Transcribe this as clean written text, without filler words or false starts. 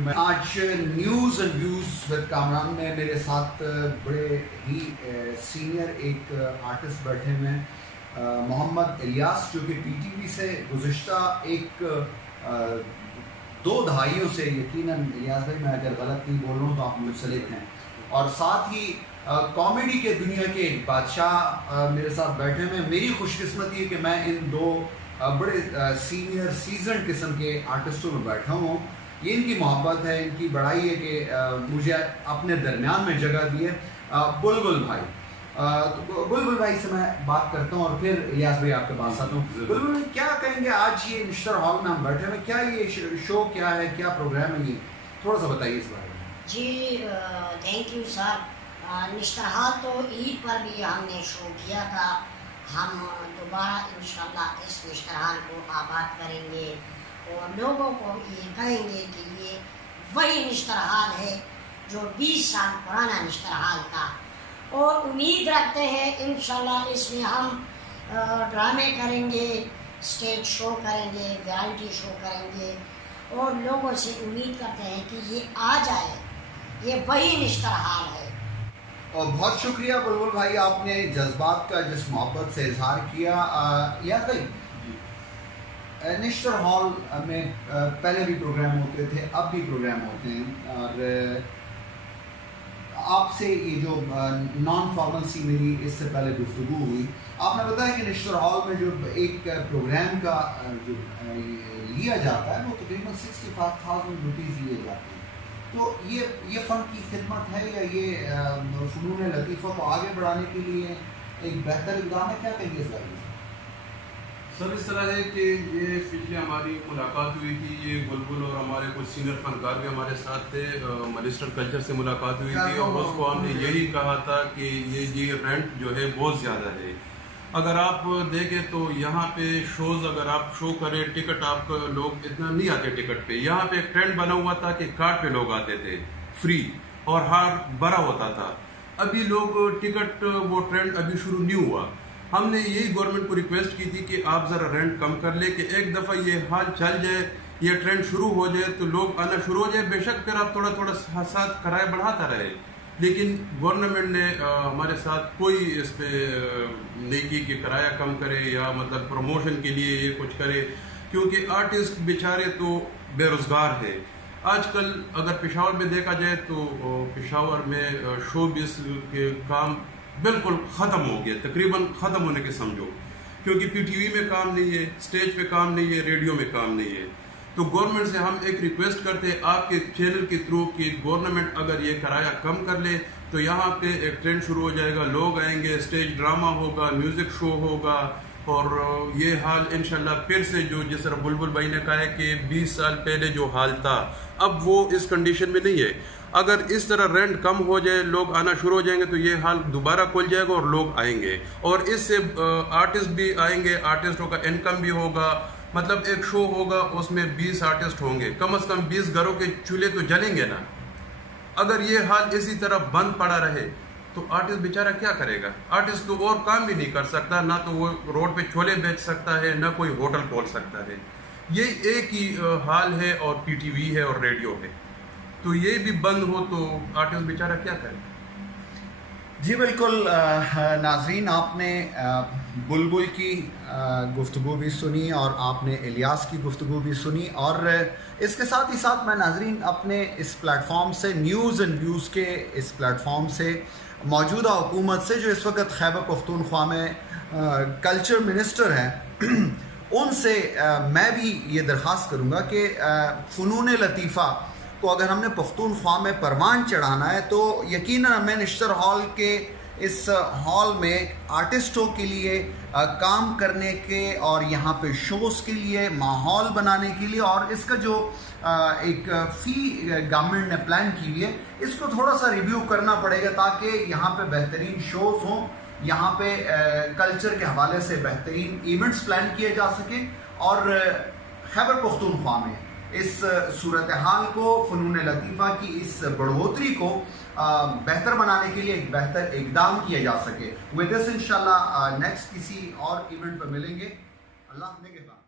کہ میں آج news and views with Kamran میں میرے ساتھ بڑے ہی سینئر ایک آرٹسٹ بیٹھے ہوئے ہیں، محمد الیاس، جو کہ پی ٹی وی سے گزشتہ ایک 2 دہائیوں سے، یقیناً الیاس بھائی میں اگر غلط نہیں بول رہا ہوں تو آپ مجھ سے لکھیں، اور ساتھ ہی کامیڈی کے دنیا کے ایک بادشاہ میرے ساتھ بیٹھے ہوئے ہیں۔ میری خوش قسمتی ہے کہ میں ان 2 بڑے سینئر سیزنڈ قسم کے آرٹسٹوں میں بیٹھا ہوں۔ یہ ان کی محبت ہے، ان کی بڑائی ہے کہ مجھے اپنے درمیان میں جگہ دی ہے۔ بلبل بھائی، بلبل بھائی سے میں بات کرتا ہوں اور پھر الیاس بھائی آپ کے پاس آتا ہوں۔ بلبل بھائی کیا کہیں گے، آج یہ نشتر ہال میں ہم بیٹھے ہوئے، کیا یہ شو کیا ہے، کیا پروگرام ہے، یہ تھوڑا سا بتائیے اس بارے میں۔ جی thank you sir. Nishtar Hall تو عید پر بھی ہم نے شو کیا تھا، ہم دوبارہ انشاءاللہ اس نشتر ہال کو آباد کریں گے اور لوگوں کو یہ کہیں گے کہ یہ وہی نشتر ہال ہے جو 20 سال پرانا نشتر ہال تھا، اور امید رکھتے ہیں انشاءاللہ اس میں ہم ڈرامے کریں گے، اسٹیج شو کریں گے، ویرائٹی شو کریں گے، اور لوگوں سے امید کرتے ہیں کہ یہ آ جائے، یہ وہی نشتر ہال ہے۔ اور بہت شکریہ بلبل بھائی، آپ نے جذبات کا جس محبت سے اظہار کیا۔ یاد بھائی، نشتر ہال میں پہلے بھی پروگرام ہوتے تھے، اب بھی پروگرام ہوتے ہیں، اور آپ سے یہ جو نان فارملسی میری اس سے پہلے گفتگو ہوئی، آپ نے بتایا کہ نشتر ہال میں جو ایک پروگرام کا جو لیا جاتا ہے وہ تقریباً 65,000 روپیز لیے جاتے ہیں۔ تو یہ فن کی خدمت ہے یا یہ فنون لطیفہ کو آگے بڑھانے کے لیے ایک بہتر اقدام ہے، کیا کہیں گے اس بارے میں؟ سر اس طرح ہے کہ یہ پچھلے ہماری ملاقات ہوئی تھی، یہ بلبل اور ہمارے کچھ سینئر فنکار بھی ہمارے ساتھ تھے، منسٹر کلچر سے ملاقات ہوئی تھی، اور اس کو ہم نے یہی کہا تھا کہ یہ رینٹ جو ہے بہت زیادہ ہے۔ اگر آپ دیکھیں تو یہاں پہ شوز، اگر آپ شو کریں ٹکٹ، آپ کو لوگ اتنا نہیں آتے ٹکٹ پہ۔ یہاں پہ ایک ٹرینڈ بنا ہوا تھا کہ کارڈ پہ لوگ آتے تھے فری، اور ہار بھرا ہوتا تھا۔ ابھی لوگ ٹکٹ، وہ ٹرینڈ ابھی شروع نہیں ہوا۔ ہم نے یہی گورنمنٹ کو ریکویسٹ کی تھی کہ آپ ذرا رینٹ کم کر لیں، کہ ایک دفعہ یہ حال چل جائے، یہ ٹرینڈ شروع ہو جائے تو لوگ آنا شروع ہو جائے۔ بے شک پھر آپ تھوڑا ساتھ کرایہ بڑھاتا رہے، لیکن گورنمنٹ نے ہمارے ساتھ کوئی اس پہ نہیں کی کہ کرایہ کم کرے یا مطلب پروموشن کے لیے یہ کچھ کرے، کیونکہ آرٹسٹ بیچارے تو بے روزگار ہے۔ آج کل اگر پشاور میں دیکھا جائے تو پشاور میں شو بز کے کام بالکل ختم ہو گیا، تقریباً ختم ہونے کے سمجھو، کیونکہ پی ٹی وی میں کام نہیں ہے، اسٹیج پہ کام نہیں ہے، ریڈیو میں کام نہیں ہے۔ تو گورنمنٹ سے ہم ایک ریکویسٹ کرتے ہیں آپ کے چینل کے تھرو کہ گورنمنٹ اگر یہ کرایہ کم کر لے تو یہاں پہ ایک ٹرینڈ شروع ہو جائے گا، لوگ آئیں گے، اسٹیج ڈرامہ ہوگا، میوزک شو ہوگا، اور یہ حال انشاءاللہ پھر سے جو جس طرح بلبل بھائی نے کہا ہے کہ 20 سال پہلے جو حال تھا اب وہ اس کنڈیشن میں نہیں ہے۔ اگر اس طرح رینٹ کم ہو جائے، لوگ آنا شروع ہو جائیں گے تو یہ حال دوبارہ کھل جائے گا اور لوگ آئیں گے، اور اس سے آرٹسٹ بھی آئیں گے، آرٹسٹوں کا انکم بھی ہوگا۔ مطلب ایک شو ہوگا اس میں 20 آرٹسٹ ہوں گے، کم از کم 20 گھروں کے چولہے تو جلیں گے نا۔ اگر یہ حال اسی طرح بند پڑا رہے تو آرٹسٹ بیچارہ کیا کرے گا؟ آرٹسٹ تو اور کام بھی نہیں کر سکتا، نہ تو وہ روڈ پہ چھولے بیچ سکتا ہے، نہ کوئی ہوٹل کھول سکتا ہے۔ یہ ایک ہی حال ہے، اور پی ٹی وی ہے اور ریڈیو ہے، تو یہ بھی بند ہو تو آرٹسٹ بیچارہ کیا کرے؟ جی بالکل ناظرین، آپ نے بلبل کی گفتگو بھی سنی اور آپ نے الیاس کی گفتگو بھی سنی، اور اس کے ساتھ ہی ساتھ میں ناظرین اپنے اس پلیٹ فارم سے، نیوز اینڈ ویوز کے اس پلیٹ فارم سے، موجودہ حکومت سے جو اس وقت خیبر پختونخوا میں کلچر منسٹر ہیں، ان سے میں بھی یہ درخواست کروں گا کہ فنون لطیفہ کو اگر ہم نے پختونخوا میں پروان چڑھانا ہے تو یقیناً ہمیں نشتر ہال کے اس ہال میں آرٹسٹوں کے لیے کام کرنے کے اور یہاں پہ شوز کے لیے ماحول بنانے کے لیے، اور اس کا جو ایک فی گورنمنٹ نے پلان کی ہوئی ہے اس کو تھوڑا سا ریویو کرنا پڑے گا، تاکہ یہاں پہ بہترین شوز ہوں، یہاں پہ کلچر کے حوالے سے بہترین ایونٹس پلان کیے جا سکیں، اور خیبر پختونخوا میں اس صورتحال کو، فنون لطیفہ کی اس بڑھوتری کو بہتر بنانے کے لیے ایک بہتر اقدام کیا جا سکے۔ ود دس انشاءاللہ نیکسٹ کسی اور ایونٹ پر ملیں گے۔ اللہ نگہبان۔